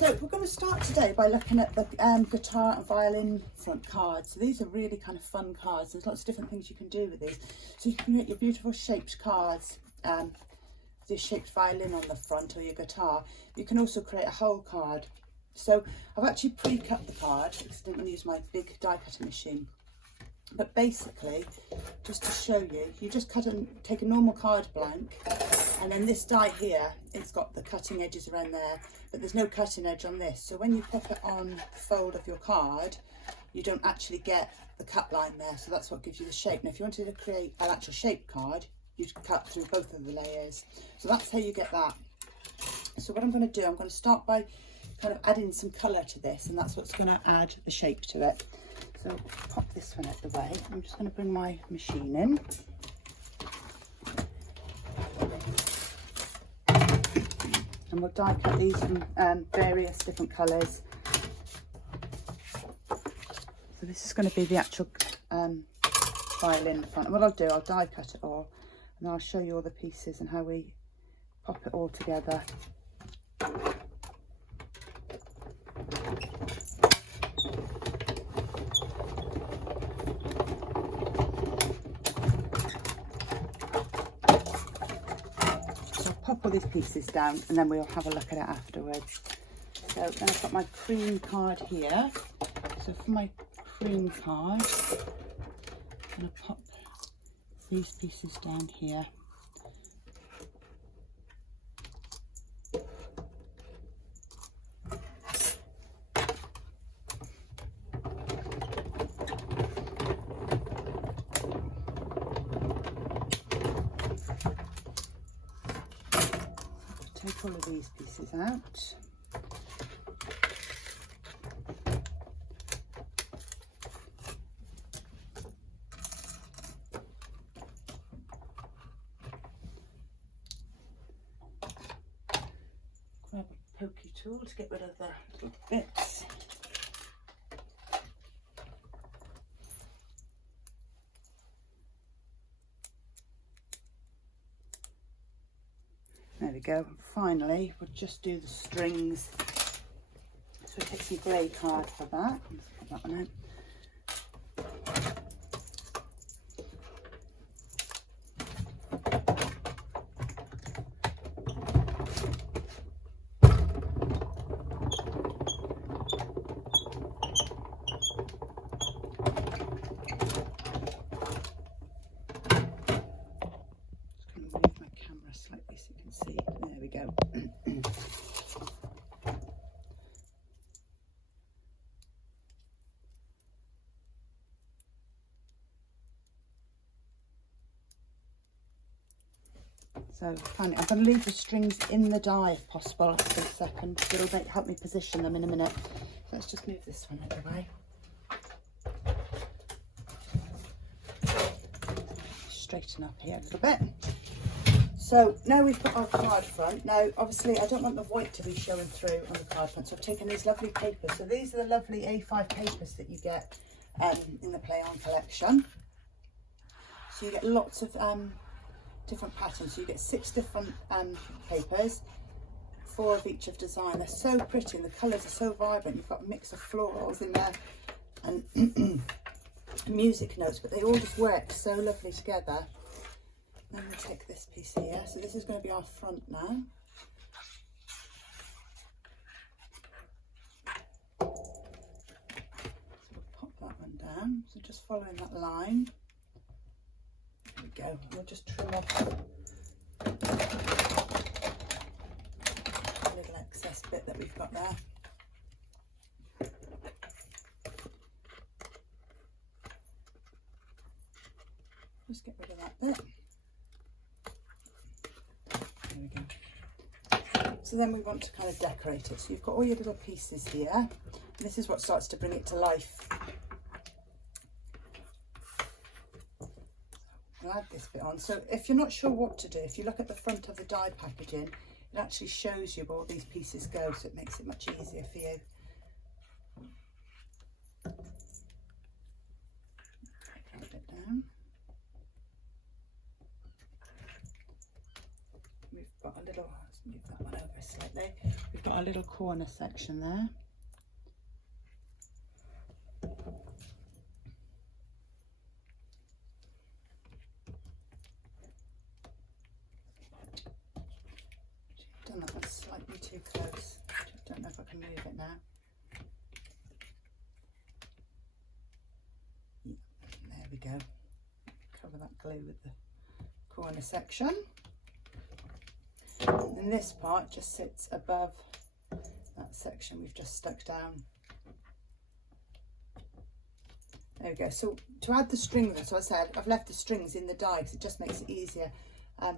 So we're going to start today by looking at the guitar and violin front cards. So these are really kind of fun cards. There's lots of different things you can do with these. So you can get your beautiful shaped cards, this shaped violin on the front or your guitar. You can also create a whole card. So I've actually pre-cut the card because I didn't want to use my big die cutting machine. But basically, just to show you, you just take a normal card blank, and then this die here, it's got the cutting edges around there, but there's no cutting edge on this. So when you pop it on the fold of your card, you don't actually get the cut line there. So that's what gives you the shape. Now, if you wanted to create an actual shaped card, you'd cut through both of the layers. So that's how you get that. So what I'm going to do, I'm going to start by kind of adding some colour to this, and that's what's going to add the shape to it. So pop this one out the way. I'm just going to bring my machine in. And we'll die cut these in various different colours. So this is going to be the actual violin front. And what I'll do, I'll die cut it all, and I'll show you all the pieces and how we pop it all together. Pop all these pieces down and then we'll have a look at it afterwards. So then I've got my cream card here. So for my cream card, I'm going to pop these pieces down here. Take all of these pieces out. Grab a pokey tool to get rid of the little bits. There we go. And finally, we'll just do the strings. So we'll take some grey card for that. Let's put that one out. Slightly so you can see. There we go. So finally, I'm going to leave the strings in the die if possible for a second. It'll help me position them in a minute. So let's just move this one out of the way. Straighten up here a little bit. So now we've got our card front. Now, obviously, I don't want the white to be showing through on the card front, so I've taken these lovely papers. So these are the lovely A5 papers that you get in the Play On collection. So you get lots of different patterns. So you get 6 different papers, 4 of each of design. They're so pretty and the colours are so vibrant. You've got a mix of florals in there and music notes, but they all just work so lovely together. Then we'll take this piece here. So this is going to be our front now. So we'll pop that one down. So just following that line. There we go. We'll just trim off the little excess bit that we've got there. Just get rid of that bit. There we go. So then we want to kind of decorate it. So you've got all your little pieces here. And this is what starts to bring it to life. I'll add this bit on. So if you're not sure what to do, if you look at the front of the die packaging, it actually shows you where all these pieces go, so it makes it much easier for you. Drop it down. We've got a little, let's move that one over very slightly. We've got a little corner section there. Done that one slightly too close. Don't know if I can move it now. Yeah, there we go. Cover that glue with the corner section. And this part just sits above that section we've just stuck down. There we go. So to add the strings, so I said I've left the strings in the die because it just makes it easier.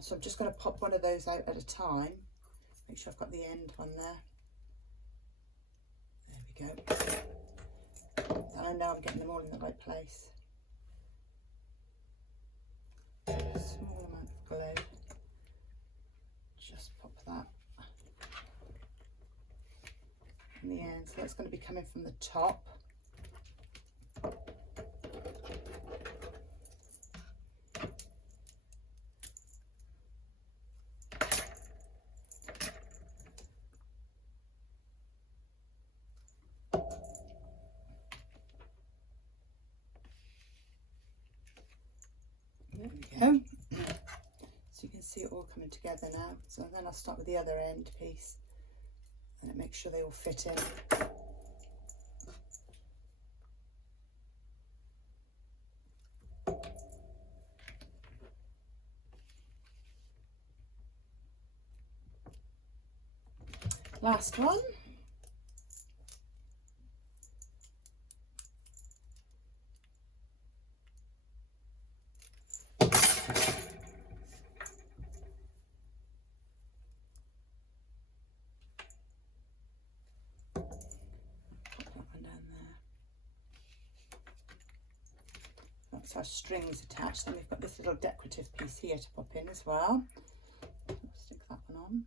So I'm just going to pop one of those out at a time. Make sure I've got the end one there. There we go. And I know I'm getting them all in the right place. Small amount of glue. Just pop that in the end. So that's going to be coming from the top. There we go. So you can see it all coming together now. So then I'll start with the other end piece and make sure they all fit in. Last one. That's our strings attached. Then we've got this little decorative piece here to pop in as well. I'll stick that one on.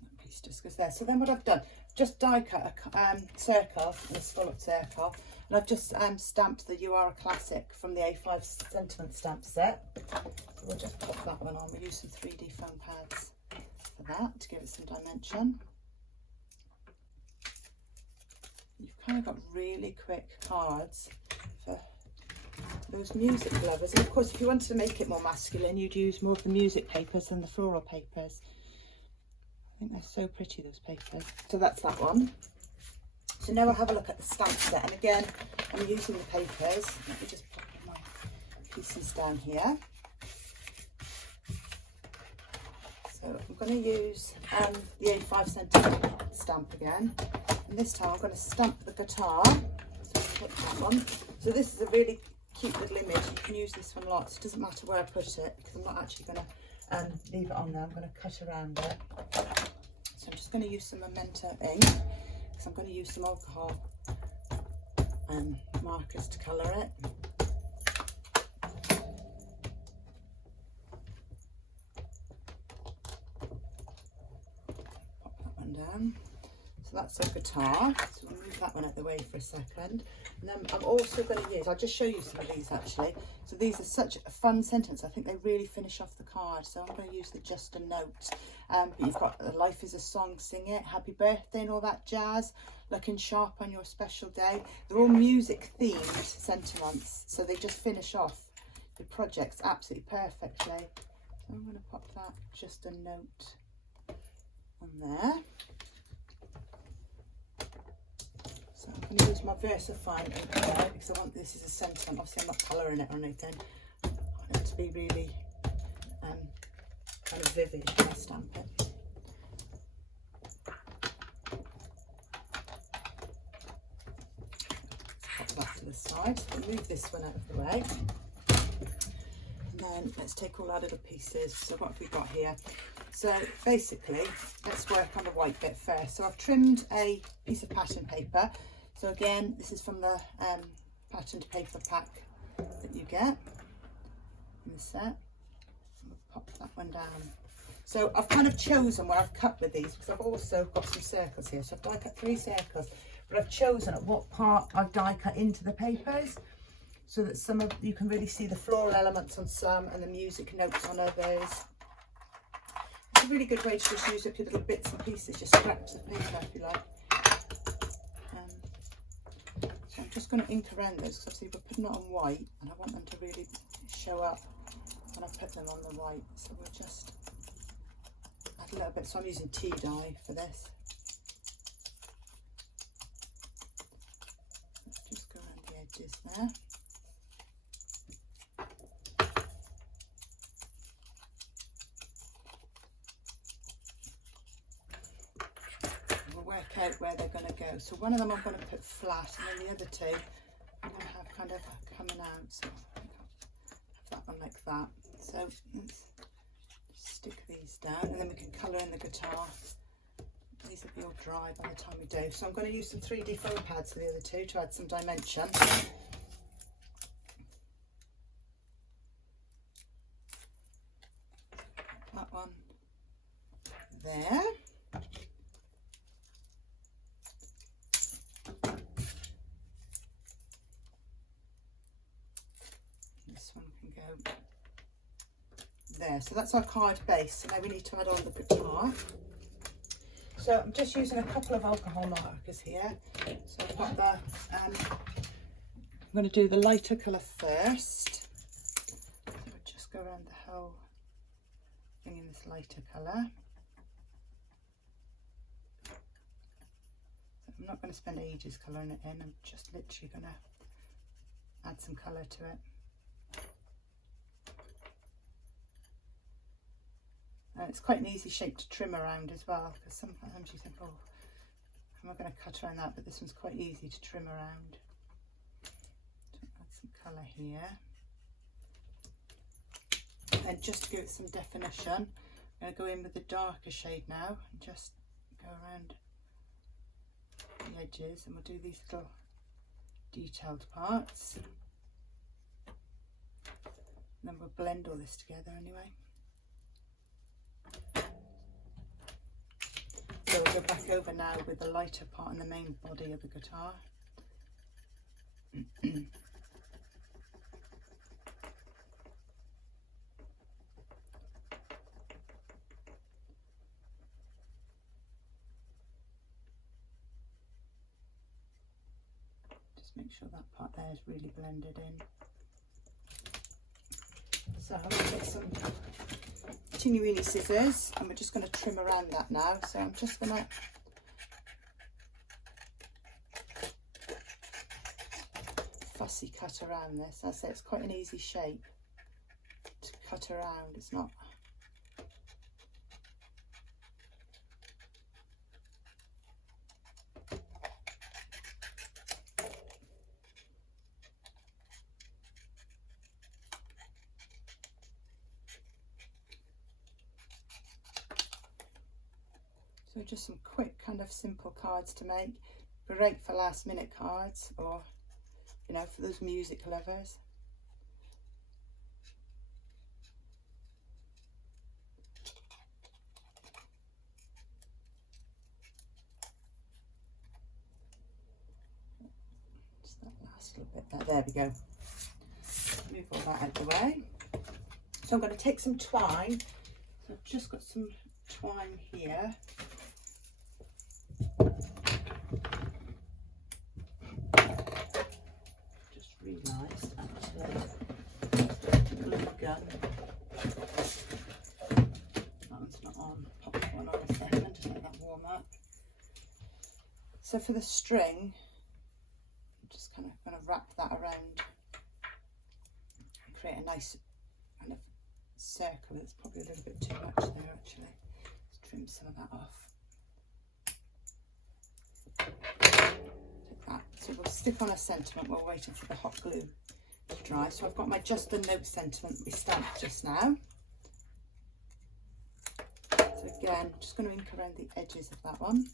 That piece just goes there. So then what I've done, just die cut a circle, this scallop circle, and I've just stamped the You Are a Classic from the A5 sentiment stamp set. So we'll just pop that one on. We'll use some 3D foam pads for that to give it some dimension. You've kind of got really quick cards for those music lovers. And of course, if you wanted to make it more masculine, you'd use more of the music papers than the floral papers. I think they're so pretty, those papers. So that's that one. So now we'll have a look at the stamp set. And again, I'm using the papers. Let me just pop my pieces down here. So I'm going to use the A5 centimetre stamp again. And this time I'm going to stamp the guitar. So pick that one. So this is a really cute little image. You can use this one lots. It doesn't matter where I put it because I'm not actually going to leave it on there. I'm going to cut around it. So I'm just going to use some Memento ink because I'm going to use some alcohol markers to colour it. Pop that one down. So that's a guitar. So I'll move that one out of the way for a second. And then I'm also going to use, I'll just show you some of these actually. So these are such a fun sentence. I think they really finish off the card. So I'm going to use the Just a Note. But you've got Life is a Song, Sing It, Happy Birthday and all that jazz. Looking sharp on your special day. They're all music themed sentiments. So they just finish off the projects absolutely perfectly. So I'm going to pop that Just a Note on there. So I'm going to use my VersaFine ink there because I want this as a sentiment. Obviously I'm not colouring it or anything. I want it to be really kind of vivid when I stamp it. Pop that to the side. So I'll move this one out of the way. And then let's take all our little pieces. So what have we got here? So basically, let's work on the white bit first. So I've trimmed a piece of pattern paper. So again, this is from the patterned paper pack that you get in the set. We'll pop that one down. So I've kind of chosen where I've cut with these because I've also got some circles here. So I've die cut 3 circles, but I've chosen at what part I've die cut into the papers. so that some of you can really see the floral elements on some and the music notes on others. It's a really good way to just use up your little bits and pieces, just scraps of paper if you like. So I'm just going to ink around those because obviously we're putting it on white and I want them to really show up when I put them on the white. So we'll just add a little bit. So I'm using tea dye for this. Let's just go around the edges there. Work out where they're going to go. So one of them I'm going to put flat and then the other two I'm going to have kind of coming out. So have that one like that. So let's stick these down and then we can colour in the guitar. These will be all dry by the time we do. So I'm going to use some 3D foam pads for the other two to add some dimension. That one there. There, so that's our card base. So now we need to add on the guitar. So I'm just using a couple of alcohol markers here. So I've got the, I'm going to do the lighter colour first. So we'll just go around the whole thing in this lighter colour. So I'm not going to spend ages colouring it in. I'm just literally going to add some colour to it. It's quite an easy shape to trim around as well, because sometimes you think, oh, how am I going to cut around that? But this one's quite easy to trim around. So add some colour here. And just to give it some definition, I'm going to go in with the darker shade now and just go around the edges, and we'll do these little detailed parts. And then we'll blend all this together anyway. So we'll go back over now with the lighter part and the main body of the guitar. Just make sure that part there is really blended in. So I'm going to get some teeny weeny scissors and we're just going to trim around that now. So I'm just going to fussy cut around this. As I say, it's quite an easy shape to cut around. It's not so just some quick kind of simple cards to make. Great for last minute cards, or you know, for those music lovers. Just that last little bit there. There we go. Move all that out of the way. So I'm going to take some twine. So I've just got some twine here. Just realised actually, glue gun. That one's not on. Pop that one on a second, just let that warm up. So for the string, I'm just kind of going to wrap that around and create a nice kind of circle. It's probably a little bit too much there actually. Let's trim some of that off. Like that. So we'll stick on a sentiment while waiting for the hot glue to dry. So I've got my Just a Note sentiment we stamped just now. So again, just going to ink around the edges of that one.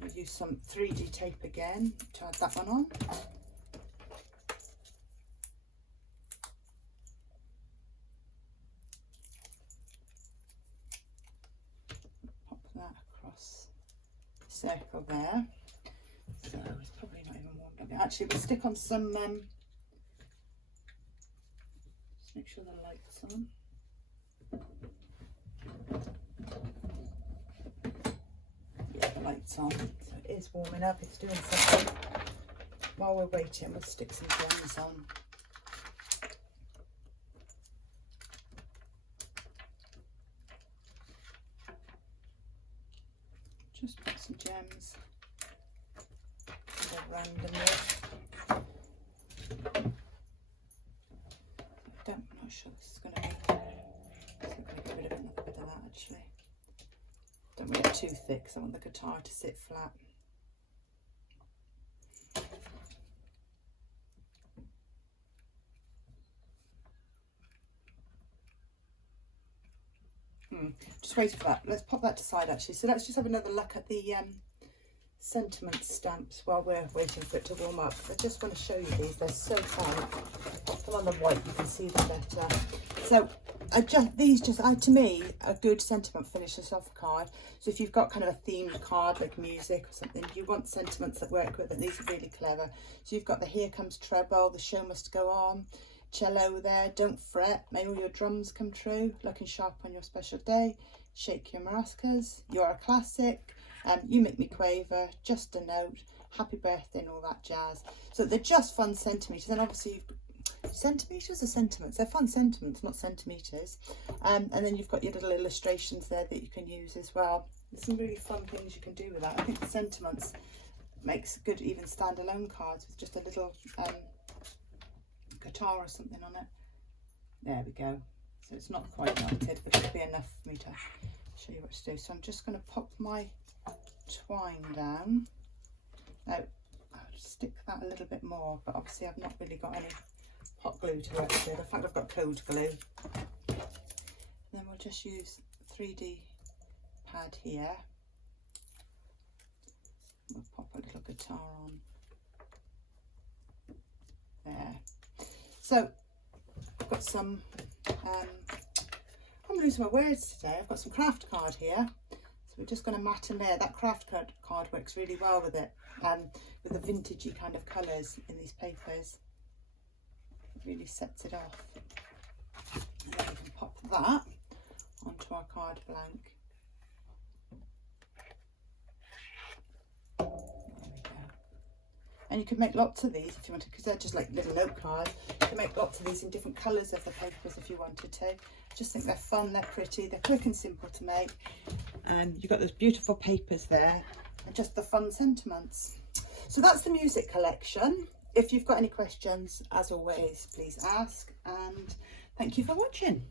We'll use some 3D tape again to add that one on. Pop that across the circle there. So it's probably not even warmed up yet. Actually, we'll stick on some, just make sure the light's on. Yeah, the light's on. So it is warming up, it's doing something. While we're waiting, we'll stick some gems on. Just put some gems randomly. I'm not sure this is going to be. I'm going to get rid of another bit of that actually. Don't want it too thick because I want the guitar to sit flat. Just waiting for that. Let's pop that to side actually. So let's just have another look at the sentiment stamps while we're waiting for it to warm up. I just want to show you these. They're so fun. Pop them on the white, you can see them better. So these to me are good sentiment finishes off a card. So if you've got kind of a themed card like music or something, you want sentiments that work with it. These are really clever. So you've got the Here Comes Treble, the Show Must Go On, cello there, Don't Fret, May All Your Drums Come True, Looking Sharp on Your Special Day, Shake Your Maracas, You're a Classic, You Make Me Quaver, Just a Note, Happy Birthday and all that jazz. So they're just fun centimetres, and obviously centimetres or sentiments? They're fun sentiments, not centimetres. And then you've got your little illustrations there that you can use as well. There's some really fun things you can do with that. I think the sentiments makes good even standalone cards with just a little guitar or something on it. There we go. So it's not quite knotted, but it'll be enough for me to show you what to do. So I'm just going to pop my twine down. Now I'll stick that a little bit more, but obviously I've not really got any hot glue to work with. In fact, I've got cold glue. And then we'll just use 3D pad here. We'll pop a little guitar on there. So I've got some, I'm losing my words today. I've got some craft card here. So we're just going to mat and layer. That craft card works really well with it, with the vintagey kind of colours in these papers. It really sets it off. And then we can pop that onto our card blank. And you can make lots of these if you wanted, because they're just like little note cards. You can make lots of these in different colours of the papers if you wanted to. I just think they're fun, they're pretty, they're quick and simple to make. And you've got those beautiful papers there and just the fun sentiments. So that's the music collection. If you've got any questions, as always, please ask. And thank you for watching.